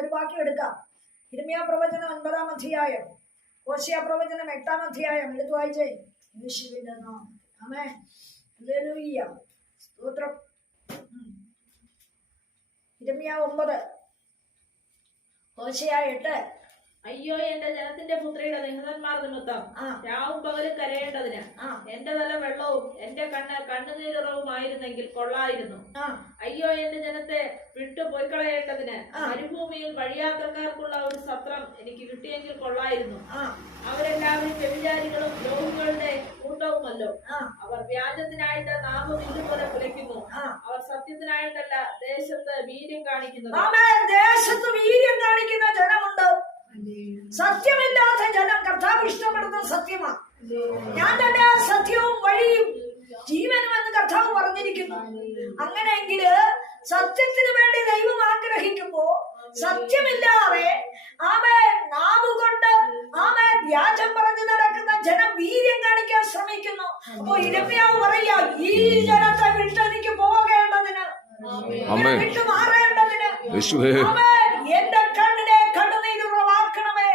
ഒരു വാക്യം എടുക്കാം. യിരെമ്യാ പ്രവചനം 9-ാം അധ്യായം, ഹോശേയ പ്രവചനം 8-ാം അധ്യായം എടുത്തു വായിച്ചേ. യേശുവിന്റെ നാമത്തിൽ ആമേൻ. ഹല്ലേലൂയ, സ്തോത്രം. യിരെമ്യാ 9, ഹോശേയ 8. അയ്യോ, എന്റെ ജനത്തിന്റെ പുത്രിയുടെ നിഹതന്മാർ നിമിത്തം രാവും പകലും കരയേണ്ടതിന് എന്റെ തല വെള്ളവും എന്റെ കണ്ണുനീരുറവുമായിരുന്നെങ്കിൽ കൊള്ളായിരുന്നു. അയ്യോ, എന്റെ ജനത്തെ വിട്ടു പോയിക്കളയേണ്ടതിന് മരുഭൂമിയിൽ വഴിയാത്രക്കാർക്കുള്ള ഒരു സത്രം എനിക്ക് കിട്ടിയെങ്കിൽ കൊള്ളായിരുന്നു. അവരെല്ലാവരും വ്യഭിചാരികളും ദ്രോഹികളുടെ കൂട്ടവുമല്ലോ. അവർ വ്യാജത്തിനായിട്ട് നാമം ഇതുപോലെ കുലയ്ക്കുന്നു. അവർ സത്യത്തിനായിട്ടല്ല ദേശത്ത് വീര്യം കാണിക്കുന്നത്. ദേശത്ത് വീര്യം കാണിക്കുന്ന ജനമുണ്ട്. സത്യമില്ലാത്ത ജനം കർത്താവ് ഇഷ്ടപ്പെടുന്ന സത്യമാണ്. ഞാൻ തന്നെ സത്യവും വഴിയും ജീവനും എന്ന് കർത്താവ് പറഞ്ഞിരിക്കുന്നു. അങ്ങനെയെങ്കില് സത്യത്തിന് വേണ്ടി ദൈവം ആഗ്രഹിക്കുമ്പോ സത്യമില്ലാതെ നാവുകൊണ്ട് വ്യാജം പറഞ്ഞു നടക്കുന്ന ജനം വീര്യം കാണിക്കാൻ ശ്രമിക്കുന്നു. അപ്പൊ യിരെമ്യാവ് പറയാ, ഈ ജനത്തെ വിട്ടെനിക്ക് പോകേണ്ടതിന്, വിട്ടു മാറേണ്ടതിന് എന്റെ കണ്ണിനെ കണ്ണുനീരുറവാക്കണമേ.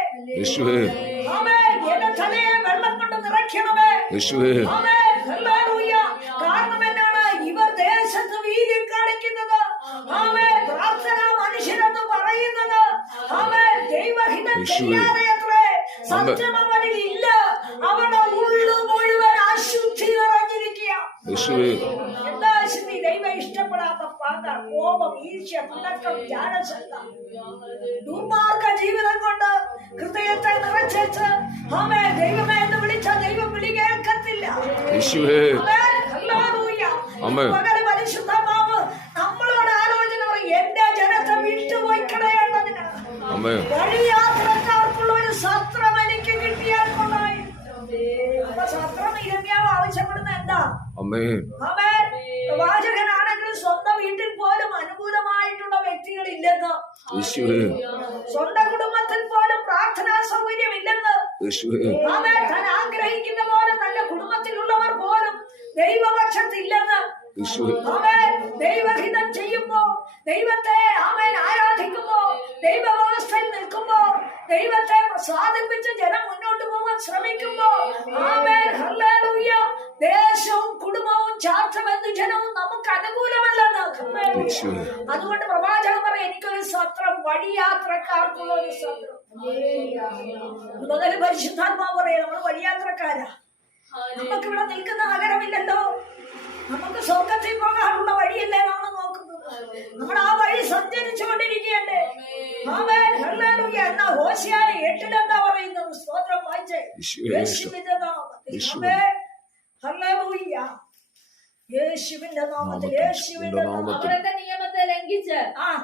എന്റെ തലയെ വെള്ളം കൊണ്ട് നിറയ്ക്കണമേ. കാരണം എന്നാണ്? ഇവർ ദേശത്ത് വീര്യം കാണിക്കുന്നത്. പ്രാർത്ഥന മനുഷ്യരെന്ന് പറയുന്നത് ദൈവഹിതം ചെയ്യാതെ അത്രേ. സത്യം അവരിൽ ഇല്ല. അവരുടെ ഉള്ളു മുഴുവൻ അശുദ്ധി നിറഞ്ഞിരിക്കുക. എന്താ അശുദ്ധി? ദൈവം ഇഷ്ടപ്പെടാത്ത പാത, കോപം, ഈർഷ്യ, പിണക്കം, ജാരശക്ത, ദുർമാർഗ ജീവിതം കൊണ്ട് ഹൃദയത്തെ നിറച്ചേച്ച് ദൈവമേ എന്ന് വിളിച്ചാൽ ദൈവം വിളി കേൾക്കത്തില്ല. പരിശുദ്ധമാവ് നമ്മളോട് ആലോചന പറയും, എന്റെ ജനത്തെ വിട്ടുപോയി കളയേണ്ടതിന് വഴിയാത്രക്കാർക്കുള്ള ഒരു സത്രം എനിക്ക് കിട്ടിയാൽ കൊള്ളായിരുന്നു. അപ്പൊ സത്രം യിരെമ്യാവ് ആവശ്യപ്പെടുന്ന എന്താ? പ്രവാചകനാണെങ്കിലും സ്വന്തം വീട്ടിൽ പോലും അനുകൂലമായിട്ടുള്ള വ്യക്തികളില്ലെന്ന്, സ്വന്തം കുടുംബത്തിൽ പോലും പ്രാർത്ഥനാ സൗകര്യം ഇല്ലെന്ന്, താൻ ആഗ്രഹിക്കുന്ന പോലെ നല്ല കുടുംബത്തിലുള്ളവർ പോലും ദൈവപക്ഷത്തില്ലെന്ന്, ദൈവഹിതം ചെയ്യുമ്പോ, ദൈവത്തെ ആരാധിക്കുമ്പോ, ദൈവവ്യവസ്ഥയിൽ നിൽക്കുമ്പോ, ദൈവത്തെ പ്രസാദിപ്പിച്ച് ജനം മുന്നോട്ട് പോകാൻ ശ്രമിക്കുമ്പോ ഹല്ലേലൂയ, ദേശവും കുടുംബവും ചാർച്ചബന്ധുജനവും നമുക്ക് അനുകൂലമല്ലെന്ന്. അതുകൊണ്ട് പ്രവാചകൻ പറയും, എനിക്കൊരു സത്രം, വഴിയാത്രക്കാർക്കുള്ള ഒരു സത്രം. പരിശുദ്ധാത്മാവ് പറയാം, നമ്മൾ വഴിയാത്രക്കാരാ. നമുക്കിവിടെ നിൽക്കുന്ന നഗരമില്ലല്ലോ, നമുക്ക് സ്വർഗത്തിൽ പോകാനുള്ള വഴിയല്ലേ നമ്മൾ നോക്കുന്നത്. നമ്മൾ ആ വഴി സഞ്ചരിച്ചു കൊണ്ടിരിക്കുകയല്ലേ. എന്നാ ഹോശേയ 8 എന്താ പറയുന്നത്? സ്തോത്രം വായിച്ചേ. യേശുവിന്റെ നാമത്തിൽ, യേശുവിന്റെ നാമത്തിൽ, യേശുവിന്റെ നാമത്തിൽ. അവരുടെ നിയമത്തെ ലംഘിച്ച്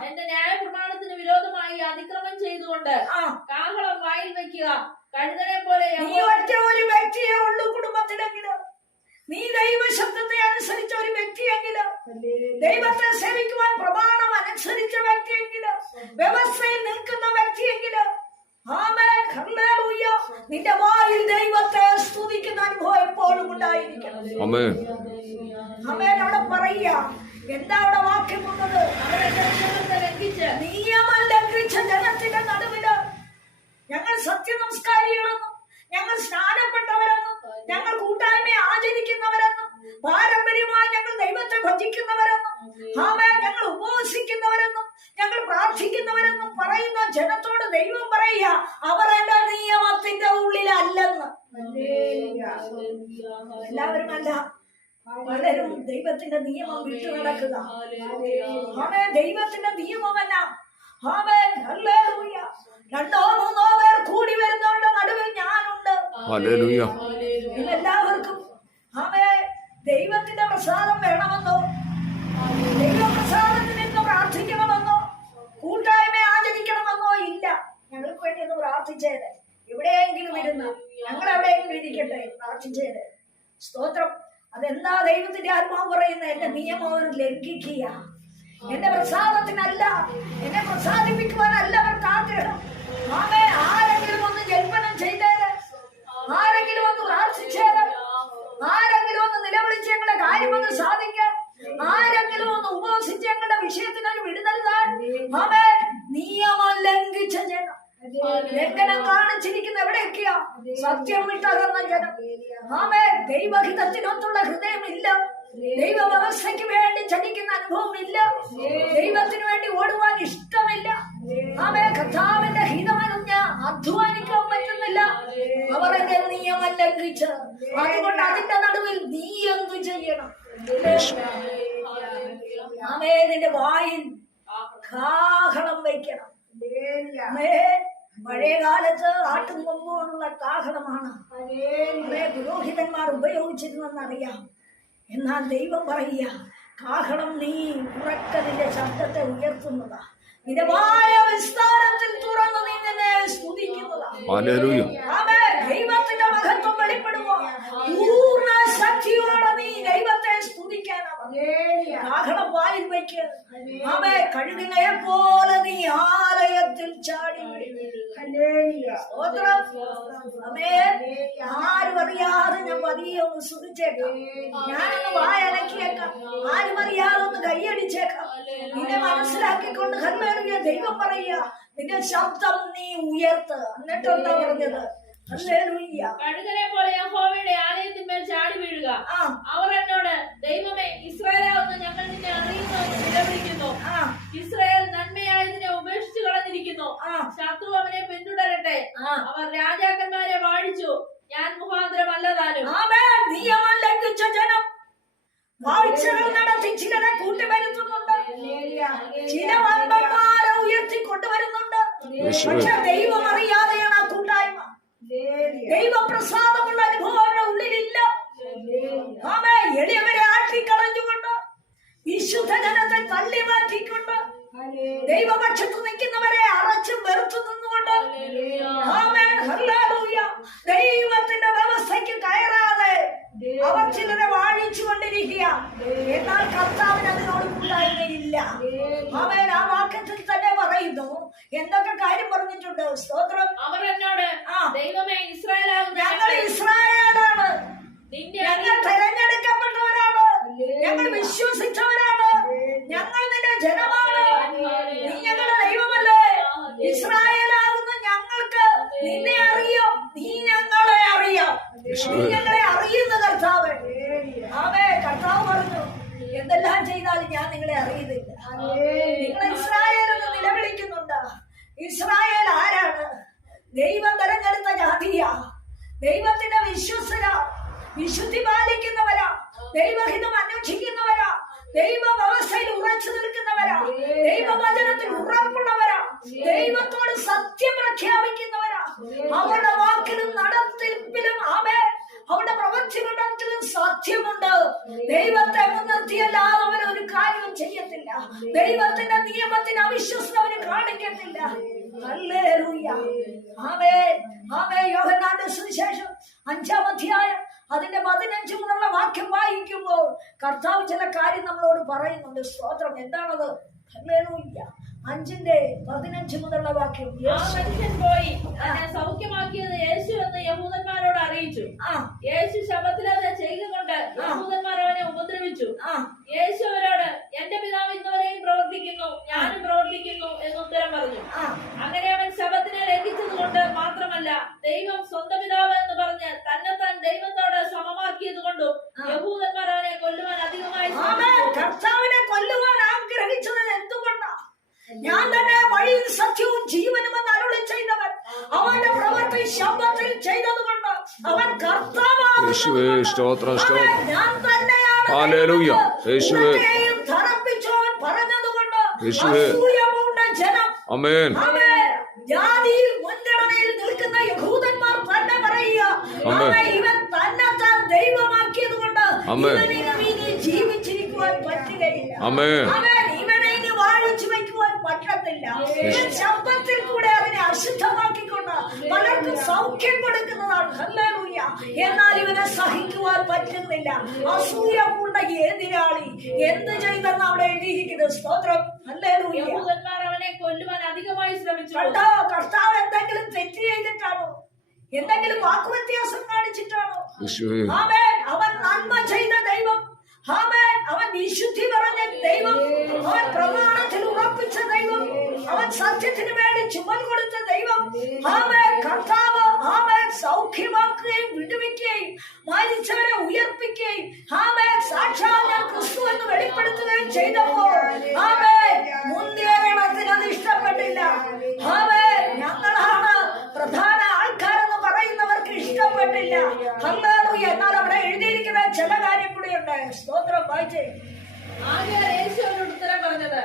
എന്റെ ന്യായപ്രമാണത്തിന് വിരോധമായി അതിക്രമം ചെയ്തുകൊണ്ട് കാഹളം വായിൽ വയ്ക്കുക. കഴുതനെ പോലെ ഒറ്റ ഒരു വ്യക്തിയെ ഉള്ളൂ കുടുംബത്തിലെങ്കിലും, നീ ദൈവശബ്ദത്തെ അനുസരിച്ച ഒരു വ്യക്തിയെങ്കിലും, ദൈവത്തെ സേവിക്കുവാൻ പ്രമാണം അനുസരിച്ച വ്യക്തിയെങ്കിലും, വ്യവസ്ഥയിൽ നിൽക്കുന്ന വ്യക്തിയെങ്കിലും, നിന്റെ വായിൽ ദൈവത്തെ സ്തുതിക്കുന്ന അനുഭവം എപ്പോഴും ഉണ്ടായിരിക്കണം. അവിടെ പറയുക, എന്താ അവിടെ വാക്യം വന്നത്? നിയമം ലംഘിച്ച ജനത്തിന്റെ നടുവില് ഞങ്ങൾ സത്യനമസ്കാരികളെന്നും, ഞങ്ങൾ സ്നാനപ്പെട്ടവരെന്നും, ഞങ്ങൾ കൂട്ടായ്മയെ ആചരിക്കുന്നവരെന്നും, പാരമ്പര്യമായി ഞങ്ങൾ ദൈവത്തെ ഭജിക്കുന്നവരെന്നും, ഞങ്ങൾ ഉപവസിക്കുന്നവരെന്നും, ഞങ്ങൾ പ്രാർത്ഥിക്കുന്നവരെന്നും പറയുന്ന ജനത്തോട് ദൈവം പറയുക, അവർ എന്റെ നിയമത്തിന്റെ ഉള്ളിലല്ലെന്ന്. എല്ലാവരും അല്ല, പലരും ദൈവത്തിന്റെ നിയമം വിട്ടു നടക്കുക. ദൈവത്തിന്റെ നിയമമല്ല. രണ്ടോ മൂന്നോ പേർ കൂടി വരുന്നവരുടെ നടുവിൽ ഞാനുണ്ട്. എല്ലാവർക്കും ദൈവത്തിന്റെ പ്രസാദം വേണമെന്നോ, ദൈവപ്രസാദത്തിന് ഇന്ന് പ്രാർത്ഥിക്കണമെന്നോ, കൂട്ടായ്മ ആചരിക്കണമെന്നോ ഇല്ല. ഞങ്ങൾക്ക് വേണ്ടി ഒന്ന് പ്രാർത്ഥിച്ചേരെ, എവിടെയെങ്കിലും ഇരുന്ന് ഞങ്ങൾ എവിടെയെങ്കിലും ഇരിക്കട്ടെ, പ്രാർത്ഥിച്ചേരെ. സ്തോത്രം. അതെന്താ ദൈവത്തിന്റെ ആത്മാവ് പറയുന്ന? എന്റെ നിയമം അവർ ലംഘിക്കുക. എന്റെ പ്രസാദത്തിനല്ല, എന്നെ പ്രസാദിപ്പിക്കുവാനല്ല അവർക്ക് ആഗ്രഹം. ആരെങ്കിലും ഒന്ന് ജൽപ്പനം ചെയ്തേര്, ആരെങ്കിലും ഒന്ന് പ്രാർത്ഥിച്ചേര്, ആരെങ്കിലും ഒന്ന് നിലവിളിച്ച് ഞങ്ങളുടെ കാര്യമൊന്ന് സാധിക്കാൻ, ആരെങ്കിലും ഒന്ന് ഉപവസിച്ച് ഞങ്ങളുടെ വിഷയത്തിനൊരു വിടുതൽ താൻ. നിയമം ലംഘനം കാണിച്ചിരിക്കുന്ന എവിടെയൊക്കെയാ? സത്യം വിട്ടകന്ന ജനം. ആമേ, ദൈവഹിതത്തിനൊത്തുള്ള ഹൃദയമില്ല. ദൈവ വ്യവസ്ഥയ്ക്ക് വേണ്ടി ചലിക്കുന്ന അനുഭവമില്ല. ദൈവത്തിന് വേണ്ടി ഓടുവാൻ ഇഷ്ടമില്ല. ആമേ, കർത്താവിന്റെ ഹിതമറിഞ്ഞ അധ്വാനിക്കാൻ പറ്റുന്നില്ല. അവർ എന്റെ നിയമം ലംഘിച്ച്, അതുകൊണ്ട് അതിന്റെ നടുവിൽ നീ എന്തു ചെയ്യണം? ആമേ, നിന്റെ വായിൽ കാഹളം വയ്ക്കണം. പഴയ കാലത്ത് ആട്ടും കൊമ്പുകൊണ്ടുള്ള കാഹളമാണ് പുരോഹിതന്മാർ ഉപയോഗിച്ചിരുന്നെന്നറിയാം. എന്നാൽ ദൈവം പറയുക, കാഹളം നീ ഉറക്കതിന്റെ ശബ്ദത്തെ ഉയർത്തുന്നതാ. നിരവായ വിസ്താരത്തിൽ തുറന്ന് നീ നിന്നെ സ്തുതിക്കുന്നതാ. ദൈവത്തിന്റെ മഹത്വം വെളിപ്പെടുമോ? പൂർണ്ണ ശക്തിയോടെ നീ ദൈവത്തെ സ്തുതിക്കാനാ. കാഹളം വായിൽ വയ്ക്ക്. ആമേ, കഴുകിനയെ പോലെ നീ ആലയത്തിൽ ചാടി. ആരും അറിയാതെ ഞാൻ പതിയെ ഒന്ന് സ്തുതിച്ചേക്കാം. ഞാനൊന്ന് വായലക്കിയേക്കാം. ആരും അറിയാതെ ഒന്ന് കൈയടിച്ചേക്കാം. നിന്നെ മനസ്സിലാക്കിക്കൊണ്ട് ഹല്ലേലൂയ ദൈവം പറയുക, നിന്റെ ശബ്ദം നീ ഉയർത്ത്. എന്നിട്ടെന്താ പറഞ്ഞത്? കഴുകനെ പോലെ യഹോവയുടെ ആലയത്തിന്മേൽ ചാടി വീഴുക. അവർ എന്നോട്, ദൈവമേ, ഇസ്രായേലാവുന്ന ഞങ്ങൾ നിന്നെ അറിയുന്നു എന്ന് നിലവിളിക്കുന്നു. ഇസ്രായേൽ നന്മയായതിനെ ഉപേക്ഷിച്ചു കളഞ്ഞിരിക്കുന്നു. ശത്രു അവനെ പിന്തുടരട്ടെ. അവർ രാജാക്കന്മാരെ വാഴിച്ചു, ഞാൻ മുഖാന്തരമല്ലതാനും. നിയമം ലംഘിച്ച ജനം വാഴ്ചകൾ നടത്തി ചിലരെ കൂട്ടിവരുത്തുന്നുണ്ട്. ചില വൻപന്മാരെ ഉയർത്തിക്കൊണ്ടുവരുന്നുണ്ട്. പക്ഷെ ദൈവം അറിയാതെയാണ് ആ കൂട്ടായ്മ. ദൈവപ്രസാദമുള്ള അനുഭവം അവരുടെ ഉള്ളിലില്ല. ആമേ, എളിയവരെ ആട്ടിക്കളഞ്ഞുകൊണ്ട്, വിശുദ്ധ ജനത്തെ തള്ളി മാറ്റിക്കൊണ്ട്, ദൈവപക്ഷത്ത് നിൽക്കുന്നവരെ അറച്ചും വെറുത്തു നിന്നുകൊണ്ട്, ആമേൻ, ഹല്ലേലൂയ, ദൈവത്തിന്റെ വ്യവസ്ഥയ്ക്ക് കയറാതെ അവർ ചിലരെ വാഴിച്ചുകൊണ്ടിരിക്കുക. എന്നാൽ കർത്താവിന് അതിനോട് കൂട്ടായ്മയില്ല. ആമേൻ, ആ വാക്യത്തിൽ തന്നെ പറയുന്നു. എന്തൊക്കെ കാര്യം പറഞ്ഞിട്ടുണ്ട്? സ്തോത്രം. അവർ എന്നോട്, ദൈവമേ, ഇസ്രായേലാവുന്ന ഞങ്ങൾ ഇസ്രായേലാണ്, ഞങ്ങൾ തെരഞ്ഞെടുക്കപ്പെട്ടവരാണ്, ഞങ്ങൾ വിശ്വസിച്ചവരാണ്, ഞങ്ങൾ നിന്റെ ജനമാണ്, നീ ഞങ്ങളുടെ ദൈവമല്ലേ? ഇസ്രായേലാകുന്ന ഞങ്ങൾക്ക് നിന്നെ അറിയാം, നീ ഞങ്ങളെ അറിയാം, നീ ഞങ്ങളെ അറിയുന്ന കർത്താവ്. ആമേ, കർത്താവ് പറഞ്ഞു, എന്തെല്ലാം ചെയ്താലും ഞാൻ നിങ്ങളെ അറിയുന്നില്ല. നിങ്ങൾ ഇസ്രായേൽ എന്ന് നിലവിളിക്കുന്നുണ്ട്. ഇസ്രായേൽ ആരാണ്? ദൈവം തെരഞ്ഞെടുത്ത ജാതിയാ. ദൈവത്തിന്റെ വിശ്വസ്തരാ, വിശുദ്ധി പാലിക്കുന്നവരാ, ദൈവഹിതം അന്വേഷിക്കുന്നവരാ, ദൈവ വ്യവസ്ഥയിൽ ഉറച്ചു നിൽക്കുന്നവരാ, ദൈവവചനത്തിൽ ഉറപ്പുള്ളവരാ, ദൈവത്തോട് സത്യം പ്രഖ്യാപിക്കുന്നവരാ. അവരുടെ വാക്കിലും നടത്തിപ്പിലും ആമേ, അവരുടെ പ്രവൃത്തികളിലും സത്യമുണ്ട്. ദൈവത്തെ മുൻനിർത്തിയല്ലാതെ അവൻ ഒരു കാര്യവും ചെയ്യത്തില്ല. ദൈവത്തിന്റെ നിയമത്തിന് അവിശ്വസ്തത അവന് കാണിക്കത്തില്ല. ഹല്ലേലൂയ. ആമേൻ, ആമേൻ. യോഹന്നാന്റെ സുവിശേഷം 5-ാം അധ്യായം അതിന്റെ 15 മുതലുള്ള വാക്യം വായിക്കുമ്പോൾ കർത്താവ് ചില കാര്യം നമ്മളോട് പറയുന്നുണ്ട്. സ്തോത്രം. എന്താണത്? ഹല്ലേലൂയ. 5:15 മുതലുള്ള വാക്യം. മനുഷ്യൻ പോയി സൗഖ്യമാക്കിയത് യേശു എന്ന് യഹൂദന്മാരോട് അറിയിച്ചു. യേശു ശബത്തിൽ അത് ചെയ്തുകൊണ്ട് യഹൂദന്മാർ അവനെ ഉപദ്രവിച്ചു. യേശു അവരോട്, എന്റെ പിതാവ് ഇന്നുവരെയും പ്രവർത്തിക്കുന്നു, ഞാനും പ്രവർത്തിക്കുന്നു എന്ന് ഉത്തരം പറഞ്ഞു. അങ്ങനെ അവൻ ശബത്തിനെ ലംഘിച്ചത് കൊണ്ട് മാത്രമല്ല, ദൈവം സ്വന്തം പിതാവ് എന്ന് പറഞ്ഞ് തന്നെത്താൻ ദൈവത്തോട് സമമാക്കിയത് കൊണ്ടും യഹൂദന്മാർ അവനെ കൊല്ലുവാൻ അധികമായി കർത്താവിനെ കൊല്ലുവാൻ ആഗ്രഹിച്ചത് എന്തുകൊണ്ടാ? ഞാൻ തന്നെ വഴിയും സത്യവും ജീവനുമെന്ന് അരുളി ചെയ്തവൻ അവന്റെ പ്രവൃത്തി ശബ്ദത്തിൽ ചെയ്തതുകൊണ്ട് അവൻ കർത്താവാണ്. ഞാൻ തന്നെയാണ് ധറപ്പിച്ചവൻ പറഞ്ഞതുകൊണ്ട് അസൂയമൂണ്ട ജനം. ജാതിയിൽ മുൻഗണനയിൽ നിൽക്കുന്ന യഹൂദന്മാർ തന്നെ പറയുക, ഇവൻ തന്നെ താൻ ദൈവമാക്കിയത് കൊണ്ട് ഇവനിനി ജീവിച്ചിരിക്കുവാൻ പറ്റുകയില്ല. ഇവനെ ഇനി വാഴിച്ചു വയ്ക്കുവാൻ പറ്റത്തില്ല. ശബ്ദത്തിൽ കൂടെ അതിനെ അശുദ്ധമാക്കിക്കൊണ്ട് പലർക്കും സൗഖ്യം കൊടുക്കുന്നതാണ്. ഹല്ലേലൂയ. എന്നാൽ ഇവനെ സഹിക്കുവാൻ പറ്റുന്നില്ല. അസൂയ പൂണ്ട എതിരാളി എന്ത് ചെയ്തെന്ന് അവിടെ എഴുതിയിരിക്കുന്നത്. സ്തോത്രം. ഹല്ലേലൂയ. അവനെ കൊല്ലുവാൻ അധികമായി ശ്രമിച്ചു. കണ്ടോ? കർത്താവ് എന്തെങ്കിലും തെറ്റ് ചെയ്തിട്ടാണോ? എന്തെങ്കിലും വാക്കുവ്യത്യാസം കാണിച്ചിട്ടാണോ? ആമേൻ. അവൻ നന്മ ചെയ്ത ദൈവം. ആമേൻ. അവൻ വിശുദ്ധി പറഞ്ഞ ദൈവം. അവൻ പ്രമാണത്തിൽ ഉറപ്പിച്ച ദൈവം. അവൻ സത്യത്തിന് വേണ്ടി ചുമൽ കൊടുത്ത ദൈവം. ആമേൻ. കർത്താവ് ആമേൻ സൗഖ്യമാക്കുകയും വിടുവിക്കുകയും മരിച്ചവരെ ഉയർപ്പിക്കുകയും ആമേൻ സാക്ഷാൽ ഞാൻ ക്രിസ്തു എന്ന് വെളിപ്പെടുത്തുകയും ചെയ്തപ്പോൾ ആമേൻ മുന്തിയ ഗണത്തിന് അത് ഇഷ്ടപ്പെട്ടില്ല. ആമേൻ ഞങ്ങളാണ് പ്രധാന ആൾക്കാരെന്ന് പറയുന്നവർക്ക് ഇഷ്ടപ്പെട്ടില്ല. ഹല്ലേലൂയ. എന്നാൽ അവിടെ എഴുതിയിരിക്കുന്ന ചില കാര്യം കൂടിയുണ്ട്. സ്തോത്രം വായിച്ചേ. ആകയാൽ യേശു അവരോട് ഉത്തരം പറഞ്ഞത്,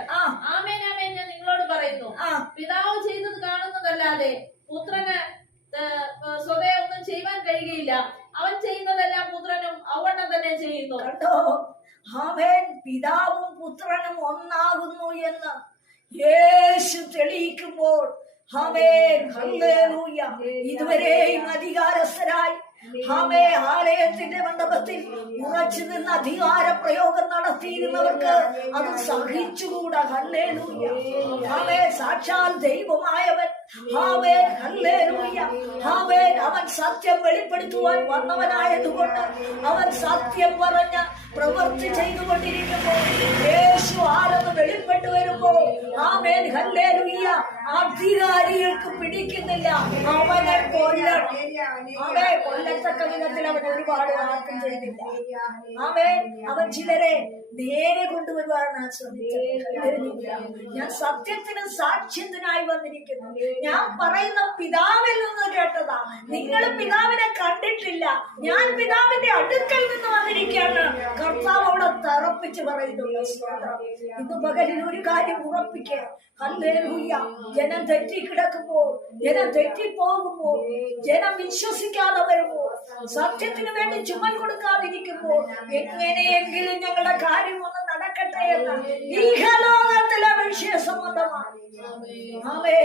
ആമേൻ ആമേൻ ഞാൻ നിങ്ങളോട് പറയുന്നു, പിതാവ് ചെയ്തത് കാണുന്നതല്ലാതെ പുത്രന് സ്വതേ ഒന്നും ചെയ്യുവാൻ കഴിയുകയില്ല. അവൻ ചെയ്യുന്നതെല്ലാം പുത്രനും അവണ്ണം തന്നെ ചെയ്യുന്നു. കേട്ടോ, ആമേൻ. പിതാവും പുത്രനും ഒന്നാകുന്നു എന്ന് യേശു തെളിയിക്കുമ്പോൾ ആമേൻ ഹല്ലേലൂയ. ഇതുവരെയും അധികാരസ്ഥരായി ആമേ ആലയത്തിന്റെ മണ്ഡപത്തിൽ ഉറച്ചു നിന്ന് അധികാര പ്രയോഗം നടത്തിയിരുന്നവർക്ക് അത് സഹിച്ചുകൂടാ. ഹല്ലേലൂയ. ആമേ സാക്ഷാൽ ദൈവമായവൻ ആമേൻ ഹല്ലേലൂയ. ആമേൻ അവൻ സത്യം വെളിപ്പെടുത്തുവാൻ വന്നവനായതുകൊണ്ട് അവൻ സത്യം പറഞ്ഞ പ്രവൃത്തി ചെയ്തുകൊണ്ടിരിക്കുമ്പോൾ യേശു ആരെന്ന് വെളിപ്പെട്ടു വരുമ്പോൾ ആമേൻ ഹല്ലേലൂയ അധികാരികൾക്ക് പിടിക്കുന്നില്ല. അവനെ കൊല്ലണം. അവനെ കൊല്ലത്തക്ക വിധത്തിൽ അവൻ ഒരുപാട് ആർക്കും ചെയ്തില്ല. അവൻ ചിലരെ നേരെ കൊണ്ടുവരുവാനാണ് ശ്രമിച്ചത്. ഞാൻ സത്യത്തിന് സാക്ഷ്യത്തിനായി വന്നിരിക്കുന്നു. ഞാൻ പറയുന്ന പിതാവിൽ നിന്ന് കേട്ടതാ. നിങ്ങൾ പിതാവിനെ കണ്ടിട്ടില്ല. ഞാൻ പിതാവിന്റെ അടുക്കൽ നിന്ന് വന്നിരിക്കുകയാണ്. കർത്താവ് അവിടെ തറപ്പിച്ച് പറയുന്നുണ്ട്. ഇന്ന് പകലിൽ ഒരു കാര്യം ഉറപ്പിക്കുക. ഹല്ലേലൂയ. ജനം തെറ്റിക്കിടക്കുമ്പോൾ, ജനം തെറ്റിപ്പോകുമ്പോൾ, ജനം വിശ്വസിക്കാതെ വരുമ്പോൾ, സത്യത്തിന് വേണ്ടി ചുമൽ കൊടുക്കാതിരിക്കുമ്പോൾ എങ്ങനെയെങ്കിലും ഞങ്ങളുടെ കാര്യം ഒന്ന് നടക്കട്ടെ എന്ന് ഈഹലോകത്തിലെ വിഷയ സംബന്ധമാണ് അവർ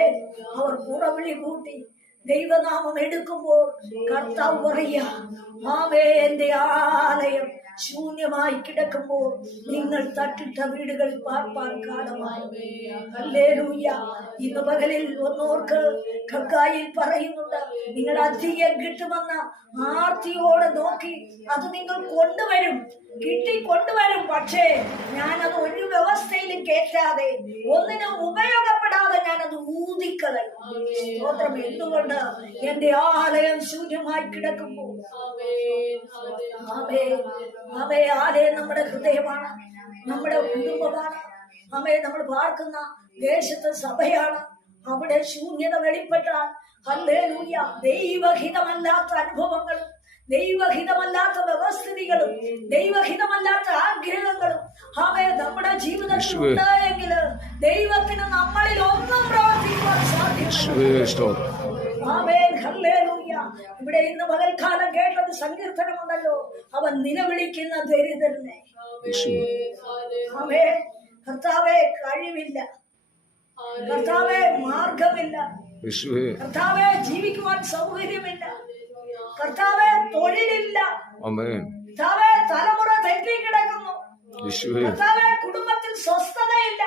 പുറവിളി കൂട്ടി ദൈവനാമം എടുക്കുമ്പോൾ കർത്താവ് പറയാ, എന്റെ ആലയം ശൂന്യമായി കിടക്കുമ്പോൾ നിങ്ങൾ തട്ടിട്ട വീടുകളിൽ പാർപ്പാൻ കാലമായി. ഹല്ലേലൂയ. ഇന്ന് പകലിൽ ഒന്നോർക്ക് ഖഗ്ഗായിൽ പറയുന്നുണ്ട്, നിങ്ങൾ അധികം കിട്ടുമെന്ന ആർത്തിയോടെ നോക്കി അത് നിങ്ങൾ കൊണ്ടുവരും, കിട്ടിക്കൊണ്ടുവരും. പക്ഷേ ഞാനത് ഒരു വ്യവസ്ഥയിലും കേറ്റാതെ, ഒന്നിനും ഉപയോഗപ്പെടാതെ ഞാനത് ഊതിക്കളയും. സ്തോത്രം. എന്തുകൊണ്ട്? എന്റെ ആലയം ശൂന്യമായി കിടക്കുമ്പോൾ. ആലയം നമ്മുടെ ഹൃദയമാണ്, നമ്മുടെ കുടുംബമാണ്. നമ്മൾ പാർക്കുന്ന ദേശത്തെ സഭയാണ്. അവിടെ ശൂന്യത വെളിപ്പെട്ടാൽ ഹല്ലേലൂയ ദൈവഹിതമല്ലാത്ത അനുഭവങ്ങളും, ദൈവഹിതമല്ലാത്ത വ്യവസ്ഥിതികളും, ദൈവഹിതമല്ലാത്ത ആഗ്രഹങ്ങളും നമ്മുടെ ജീവിതത്തിൽ ഉണ്ടായെങ്കിൽ ദൈവത്തിന് നമ്മളിൽ ഒന്നും പ്രവർത്തിക്കുവാൻ സാധ്യമല്ല. ഇവിടെ ഇന്ന് പകൽക്കാലം കേട്ടത് സങ്കീർത്തനമുണ്ടല്ലോ, അവൻ നിലവിളിക്കുന്ന ദരിദ്രനെ. കർത്താവേ കഴിവില്ല, കർത്താവേ മാർഗമില്ല, കർത്താവേ ജീവിക്കുവാൻ സൗകര്യമില്ല, കർത്താവേ തൊഴിലില്ല, കർത്താവേ തലമുറ തെറ്റിക്കിടക്കുന്നു, കർത്താവേ കുടുംബത്തിൽ സ്വസ്ഥതയില്ല,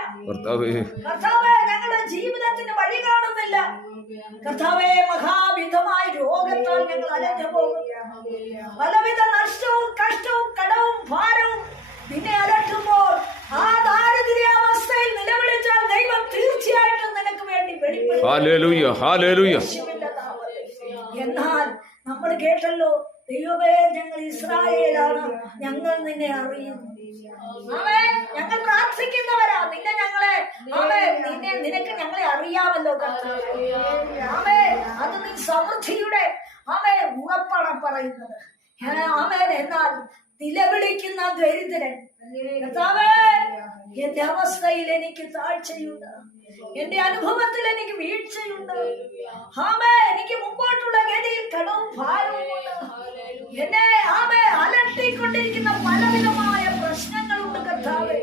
കർത്താവേ ഞങ്ങളുടെ ജീവിതത്തിന് വഴി കാണുന്നില്ല, കർത്താവേ മഹാവിധമായ രോഗത്താൽ ഞങ്ങൾ അലഞ്ഞു പോകും, പലവിധ നഷ്ടവും കഷ്ടവും കടവും ഭാരവും നിന്നെ അലട്ടുമ്പോൾ ആ ദാരിദ്ര്യാവസ്ഥയിൽ നിലവിളിച്ചാൽ ദൈവം തീർച്ചയായിട്ടും നിനക്ക് വേണ്ടി വെളിപ്പെടും. എന്നാൽ നമ്മൾ കേട്ടല്ലോ, ദൈവമേ ഞങ്ങൾ ഇസ്രായേലാണ്, ഞങ്ങൾ നിന്നെ അറിയുന്നു. ഞങ്ങൾ പ്രാർത്ഥിക്കുന്നവരാ, നിനക്ക് ഞങ്ങളെ അറിയാമല്ലോ. അത് നീ സമൃദ്ധിയുടെ ഉറപ്പാണ് പറയുന്നത്. എന്നാൽ നിലവിളിക്കുന്ന ദരിദ്രൻ, എന്റെ അവസ്ഥയിൽ എനിക്ക് താഴ്ചയുണ്ട്, എന്റെ അനുഭവത്തിൽ എനിക്ക് വീഴ്ചയുണ്ട്, എനിക്ക് മുമ്പോട്ടുള്ള ഗതിയിൽ കടവും ഭാരവുമുണ്ട്, എന്നെ അലട്ടിക്കൊണ്ടിരിക്കുന്ന പലവിധമായ പ്രശ്നങ്ങളുണ്ട്. കർത്താവേ,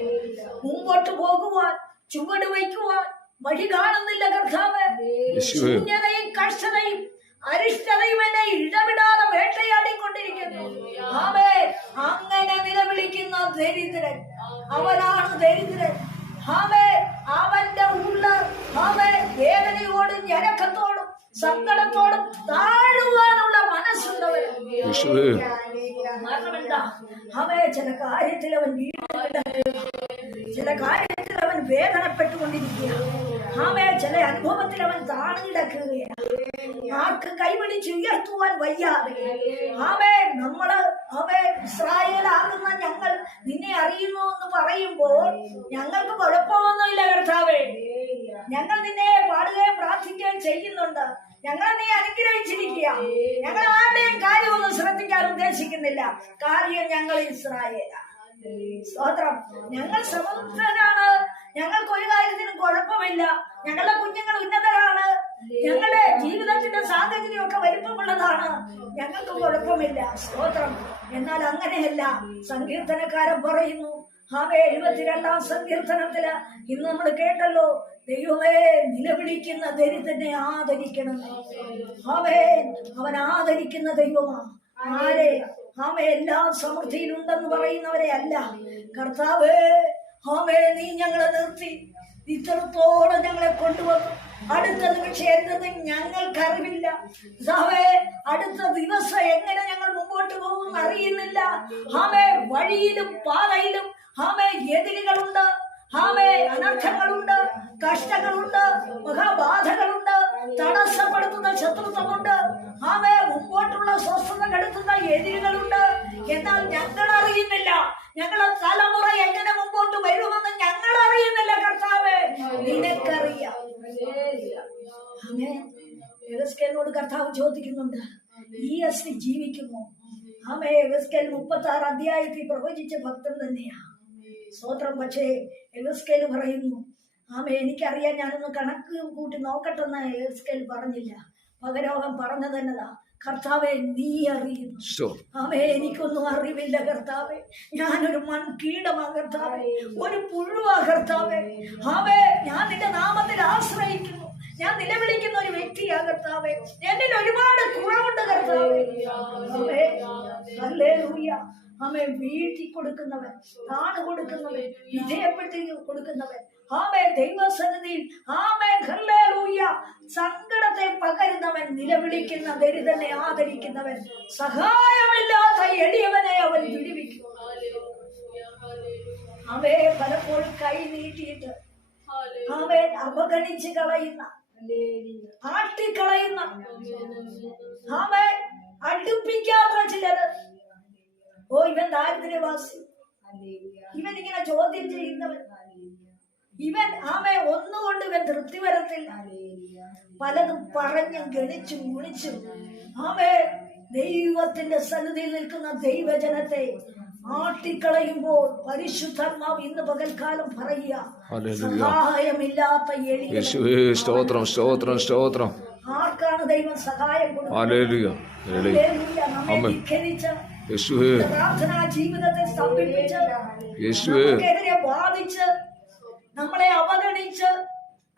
മുമ്പോട്ട് പോകുവാൻ, ചുവട് വയ്ക്കുവാൻ വഴി കാണുന്നില്ല. കർത്താവേ, ശൂന്യതയും കഷ്ടതയും അരിഷ്ടതയും എന്നെ ഇടവിടാതെ വേട്ടയാടിക്കൊണ്ടിരിക്കുന്നു. അങ്ങനെ നിലവിളിക്കുന്ന ദരിദ്രൻ, അവനാണ് ദരിദ്രൻ. അവന്റെ ഉള്ള വേദനയോടും ഞരക്കത്തോടും സങ്കടത്തോടും താഴുവാനുള്ള മനസ്സുള്ളവൻ. ചില കാര്യത്തിൽ അവൻ ചില കാര്യത്തിൽ അവൻ വേദനപ്പെട്ടുകൊണ്ടിരിക്കുകയാണ്. ചില അനുഭവത്തിൽ അവൻ താണു കിടക്കുകയാണ്. ആർക്ക് കൈപിടിച്ച് ഉയർത്തുവാൻ വയ്യാതെ നമ്മള് ഇസ്രായേലാകുന്ന ഞങ്ങൾ നിന്നെ അറിയുന്നു എന്ന് പറയുമ്പോൾ ഞങ്ങൾക്ക് കുഴപ്പമൊന്നുമില്ല കർത്താവേ. ഞങ്ങൾ നിന്നെ പാടുകയും പ്രാർത്ഥിക്കുകയും ചെയ്യുന്നുണ്ട്. ഞങ്ങളെ നീ അനുഗ്രഹിച്ചിരിക്കുക. ഞങ്ങൾ ആരുടെയും കാര്യമൊന്നും ശ്രദ്ധിക്കാൻ ഉദ്ദേശിക്കുന്നില്ല. കാര്യം ഞങ്ങൾ ഇസ്രായേലാണ്. സ്തോത്രം. ഞങ്ങൾ സമൃദ്ധരാണ്. ഞങ്ങൾക്ക് ഒരു കാര്യത്തിനും കുഴപ്പമില്ല. ഞങ്ങളുടെ കുഞ്ഞുങ്ങൾ ഉന്നതരാണ്. ഞങ്ങളുടെ ജീവിതത്തിന്റെ സാഹചര്യം ഒക്കെ വലിപ്പമുള്ളതാണ്. ഞങ്ങൾക്ക് കുഴപ്പമില്ല. സ്തോത്രം. എന്നാൽ അങ്ങനെയല്ല. സങ്കീർത്തനക്കാരൻ പറയുന്നു, 72-ാം സങ്കീർത്തനത്തില് ഇന്ന് നമ്മൾ കേട്ടല്ലോ, ദൈവമേ നിലവിളിക്കുന്ന ദരിദ്രനെ ആദരിക്കണം. അവൻ ആദരിക്കുന്ന ദൈവമാണ്. ആരെ? എല്ലാം സമൃദ്ധിയിലുണ്ടെന്ന് പറയുന്നവരെ അല്ല. കർത്താവേ, നീ ഞങ്ങളെ നിർത്തി ഇത്രത്തോളം ഞങ്ങളെ കൊണ്ടുവന്നു. അടുത്ത നിമിഷം എന്തെന്ന് ഞങ്ങൾക്കറിവില്ല. അടുത്ത ദിവസം എങ്ങനെ ഞങ്ങൾ മുമ്പോട്ട് പോകും അറിയുന്നില്ല. വഴിയിലും പാതയിലും എതിരുകളുണ്ട്, അനർത്ഥങ്ങളുണ്ട്, കഷ്ടങ്ങളുണ്ട്, മഹാബാധകളുണ്ട്, തടസ്സപ്പെടുത്തുന്ന ശത്രുത്വമുണ്ട്, മുമ്പോട്ടുള്ള സ്വസ്ഥത കെടുത്തുന്ന എതിരുകളുണ്ട്. എന്നാൽ ഞങ്ങൾ അറിയുന്നില്ല. ഞങ്ങളെ തലമുറ എങ്ങനെ മുമ്പോട്ട് വരുമെന്ന് ഞങ്ങൾ അറിയുന്നില്ല. കർത്താവേ, നിനക്കറിയാം. എവസ്കേലിനോട് കർത്താവ് ചോദിക്കുന്നുണ്ട്, ഈ അസ്തി ജീവിക്കുമോ? 36 അധ്യായത്തിൽ പ്രവചിച്ച ഭക്തൻ തന്നെയാ. സ്തോത്രം. പക്ഷേ എവസ്കേൽ പറയുന്നു, എനിക്കറിയാം, ഞാനൊന്ന് കണക്ക് കൂട്ടി നോക്കട്ടെന്ന് എവസ്കേൽ പറഞ്ഞില്ല. പകരം പറഞ്ഞത് എന്നതാ, കർത്താവെ നീ അറിയുന്നു. എനിക്കൊന്നും അറിവില്ല കർത്താവെ. ഞാനൊരു മൺകീടമാ കർത്താവെ, ഒരു പുഴുവാ കർത്താവെ. ഞാൻ നിന്റെ നാമത്തിൽ ആശ്രയിക്കുന്നു. ഞാൻ നിലവിളിക്കുന്ന ഒരു വ്യക്തിയാ കർത്താവെ. എന്നിൽ ഒരുപാട് കുറവുണ്ട് കർത്താവെ. ഹല്ലേലൂയ. വീഴ്ത്തി കൊടുക്കുന്നവൻ, താണു കൊടുക്കുന്നവൻ, വിധേയപ്പെടുത്തി കൊടുക്കുന്നവൻ, ദൈവസന്നിധിയിൽ ഹല്ലേലൂയ സങ്കടത്തെ പകരുന്നവൻ, നിലവിളിക്കുന്ന ദരിദ്രനെ ആദരിക്കുന്നവൻ, സഹായമില്ലാത്ത എളിയവനെ അവൻ വിടുവിക്കും. പലപ്പോഴും കൈ നീട്ടിയിട്ട് അവഗണിച്ച് കളയുന്ന, ആട്ടിക്കളയുന്ന, അടുപ്പിക്കാത്ത ചിലര്. ഇവൻ ദാരിദ്ര്യവാസി, ഇവൻ ഇങ്ങനെ ചോദ്യം ചെയ്യുന്നവൻ, ഇവൻ ഒന്നുകൊണ്ട് ഇവൻ തൃപ്തി വരത്തില്ല. പലതും പറഞ്ഞും ഗണിച്ചും ഗുണിച്ചും ദൈവത്തിന്റെ സന്നിധിയിൽ നിൽക്കുന്ന ദൈവജനത്തെ ആട്ടിക്കളയുമ്പോൾ പരിശുദ്ധാത്മാവ് ഇന്ന് പകൽക്കാലം പറയുക, സഹായമില്ലാത്ത സ്തോത്രം. ആർക്കാണ് ദൈവം സഹായം കൊടുക്കുന്നത്? പ്രാർത്ഥനാ ജീവിതത്തെ സ്തംഭിപ്പിച്ച്, നമുക്കെതിരെ വാദിച്ച്, നമ്മളെ അവഗണിച്ച്,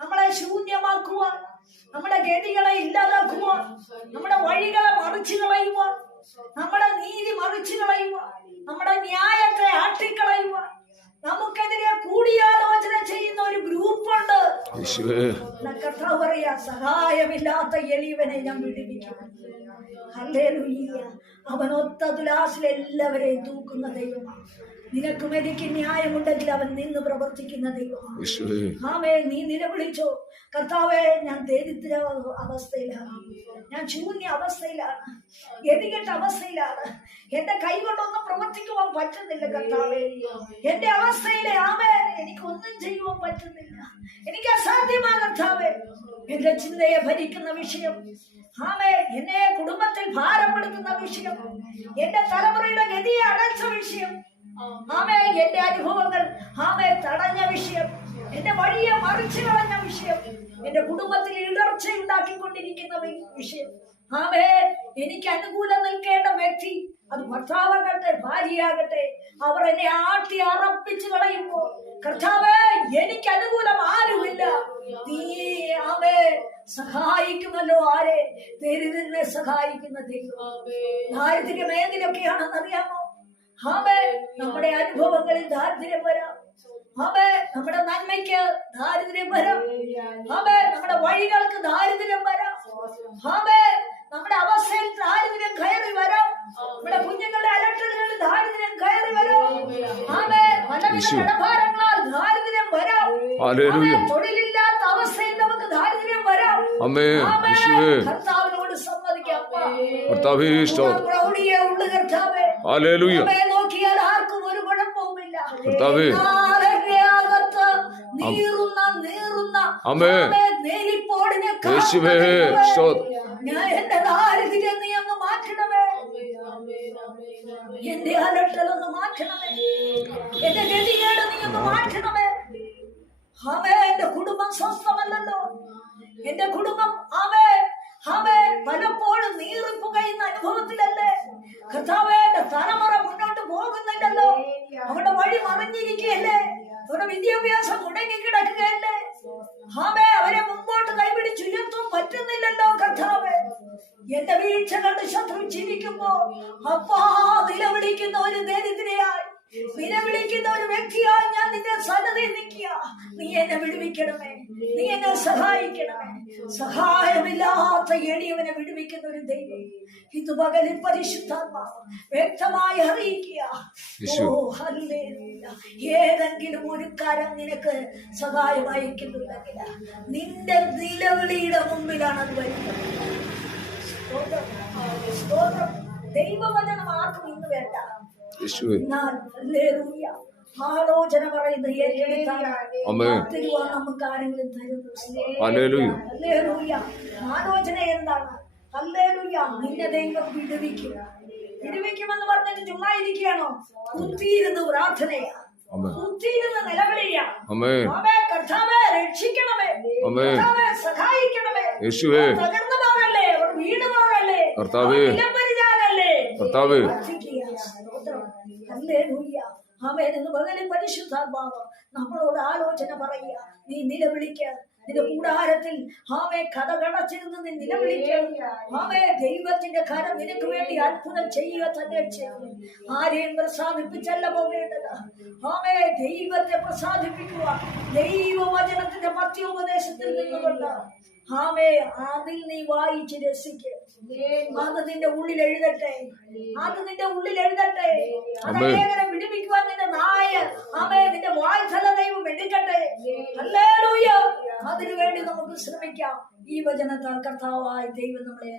നമ്മളെ ശൂന്യമാക്കുവാൻ, നമ്മുടെ ഗതികളെ ഇല്ലാതാക്കുവാൻ, നമ്മുടെ വഴികളെ മറിച്ചു കളയുവാൻ, നമ്മുടെ നീതി മറിച്ചു കളയുവാൻ, നമ്മുടെ ന്യായത്തെ ആട്ടിക്കളയുവാൻ, നമുക്കെതിരെ കൂടിയാലോചന ചെയ്യുന്ന ഒരു ഗ്രൂപ്പുണ്ട്. കർത്താവ് പറയാ, സഹായമില്ലാത്ത എളിയവനെ ഞാൻ വിടുവിക്കും. ഹല്ലേലൂയ. അവനൊത്ത തുലാസിൽ എല്ലാവരെയും തൂക്കുന്ന ദൈവമാണ്. നിനക്കും എനിക്ക് ന്യായമുണ്ടെങ്കിൽ അവൻ നിന്ന് പ്രവർത്തിക്കുന്ന ദൈവമാണ്. നീ നിലവിളിച്ചോ, കർത്താവേ ഞാൻ ദരിദ്ര അവസ്ഥയിലാണ്, ഞാൻ ശൂന്യ അവസ്ഥയിലാണ്, ഗതികെട്ട അവസ്ഥയിലാണ്, എന്റെ കൈ കൊണ്ടൊന്നും പ്രവർത്തിക്കുവാൻ പറ്റുന്നില്ല കർത്താവേ. എന്റെ അവസ്ഥയിലെ എനിക്കൊന്നും ചെയ്യുവാൻ പറ്റുന്നില്ല, എനിക്ക് അസാധ്യമാ കർത്താവേ. എന്റെ ചിന്തയെ ഭരിക്കുന്ന വിഷയം, എന്നെ കുടുംബത്തിൽ ഭാരപ്പെടുത്തുന്ന വിഷയം, എന്റെ തലമുറയുടെ ഗതിയെ അടച്ച വിഷയം, എന്റെ അനുഭവങ്ങൾ തടഞ്ഞ വിഷയം, എന്റെ വഴിയെ മറിച്ചു കളഞ്ഞ വിഷയം, എന്റെ കുടുംബത്തിൽ ഇടർച്ച ഉണ്ടാക്കിക്കൊണ്ടിരിക്കുന്ന വിഷയം, എനിക്ക് അനുകൂലം നിൽക്കേണ്ട വ്യക്തി, അത് ഭർത്താവാകട്ടെ ഭാര്യയാകട്ടെ, അവർ എന്നെ ആട്ടി അറപ്പിച്ചു കളയുമ്പോൾ കർത്താവേ എനിക്ക് അനുകൂലം ആരുമില്ല, നീ സഹായിക്കുമല്ലോ. ആരെ? ദരിദ്രനെ സഹായിക്കുന്ന ദൈവം. ദാരിദ്ര്യം ഏതിലൊക്കെയാണെന്നറിയാമോ? നമ്മുടെ അനുഭവങ്ങളിൽ ദാരിദ്ര്യം വരാം, നമ്മുടെ നന്മയ്ക്ക് ദാരിദ്ര്യം വരാം, നമ്മുടെ വഴികൾക്ക് ദാരിദ്ര്യം വരാം, നമ്മുടെ അവസ്ഥയിൽ ദാരിദ്ര്യം കയറി വരാം, നമ്മുടെ കുഞ്ഞുങ്ങളുടെ അലട്ടലുകളിൽ ദാരിദ്ര്യം കയറി വരാം, പലവിധ കടഭാരങ്ങളാൽ ദാരിദ്ര്യം വരാം, തൊഴിലില്ലാത്ത അവസ്ഥയിൽ നമുക്ക് ദാരിദ്ര്യം വരാം. കർത്താവിനോട് കർത്താവേ സ്തോത്രം. പ്രൗഢിയേ ഉള്ളു കർത്താവേ. ഹല്ലേലൂയ. നമ്മെ നോക്കിയാൽ ആർക്കും ഒരു കുഴപ്പവുമില്ല. കർത്താവേ. എന്നാൽ എന്റെ അകത്ത് നീറുന്ന ആമേൻ. നേരിപ്പോടിനേക്കാൾ യേശുവേ സ്തോത്രം. ഞാൻ എന്റെ ദാരിദ്ര്യം നീ അങ്ങ് മാറ്റണമേ. എന്റെ അലട്ടലൊന്ന് മാറ്റണമേ. എന്റെ ഗതികേട് നീ ഒന്ന് മാറ്റണമേ. ആമേ. എന്റെ കുടുംബം സ്വസ്ഥമല്ലല്ലോ. എന്റെ കുടുംബം പലപ്പോഴും നീറിപ്പുകയുന്ന അനുഭവത്തിലല്ലേ കർത്താവേ. എന്റെ തലമുറ മുന്നോട്ട് പോകുന്നില്ലല്ലോ. അവരുടെ വഴി മറിഞ്ഞിരിക്കുകയല്ലേ. അവരുടെ വിദ്യാഭ്യാസം മുടങ്ങി കിടക്കുകയല്ലേ. അവരെ മുമ്പോട്ട് കൈപിടിച്ചുയർത്താൻ പറ്റുന്നില്ലല്ലോ കർത്താവേ. എന്റെ വീഴ്ച കണ്ട് ശത്രു ജീവിക്കുമ്പോ അപ്പാ നിലവിളിക്കുന്ന ഒരു ദരിദ്രയായി, നിലവിളിക്കുന്ന ഒരു വ്യക്തിയായി ഞാൻ നിന്റെ സന്നദ്ധയിൽ നിൽക്കുക. നീ എന്നെ വിടുവിക്കണമേ. നീ എന്നെ സഹായിക്കണമേ. സഹായമില്ലാത്ത എളിയവനെ വിടുവിക്കുന്ന ഒരു ദൈവം ഇത് പകലിൽ പരിശുദ്ധാത്മാവ് വ്യക്തമായി അറിയിക്കുക. ഓ ഹല്ലേലൂയ. ഏതെങ്കിലും ഒരു കരം നിനക്ക് സഹായം അയക്കുന്നുണ്ടെങ്കിൽ നിന്റെ നിലവിളിയുടെ മുമ്പിലാണ് അത് വരുന്നത്. സ്തോത്രം. ദൈവവചനം ആർക്കും ഇന്ന് വേണ്ട. എന്നാൽ ഹല്ലേലൂയ ആലോചന പറയുന്നത് ഏറ്റെടുക്കാൻ നമുക്ക് ആരെങ്കിലും തരുന്നു. ഹല്ലേലൂയ. ആലോചന എന്താണ്? ഹല്ലേലൂയ. നിന്നെ ദൈവം വിടുവിക്കുമെന്ന് പറഞ്ഞിട്ട് ചുമ്മാ ഇരിക്കുകയാണോ? കുത്തിയിരുന്ന് പ്രാർത്ഥനയാ, കുത്തിയിരുന്ന് നിലവിളിയാ. കർത്താവേ രക്ഷിക്കണമേ, കർത്താവേ സഹായിക്കണമേ. തകർന്നു പോകല്ലേ, വീട് പോകല്ലേ, നിലംപരിചാകല്ലേ. എന്ന് പകലിൽ പരിശുദ്ധാത്മാവ് നമ്മളോട് ആലോചന പറയുക. നീ നിലവിളിക്ക. നിന്റെ കൂടാരത്തിൽ കഥ കടച്ചിരുന്ന് നീ നിലവിളിക്കുക. ദൈവത്തിന്റെ കരം നിനക്ക് വേണ്ടി അത്ഭുതം ചെയ്യുക തന്നെ ചെയ്യും. ആരെയും പ്രസാദിപ്പിച്ചല്ല പോകേണ്ടത്. ദൈവത്തെ പ്രസാദിപ്പിക്കുക. ദൈവവചനത്തിന്റെ പത്യോപദേശത്തിൽ നിന്നുകൊണ്ട് അതിൽ നീ വായിച്ച് രസിക്ക്. അത് നിന്റെ ഉള്ളിൽ എഴുതട്ടെ. അതേകരം വിടുവിക്കുവാൻ നിന്റെ നിന്റെ വായ്തല ദൈവം എടുക്കട്ടെ. ഹല്ലേലൂയ. അതിനുവേണ്ടി നമുക്ക് ശ്രമിക്കാം. ഈ വചനത്താൽ കർത്താവായ ദൈവം നമ്മളെ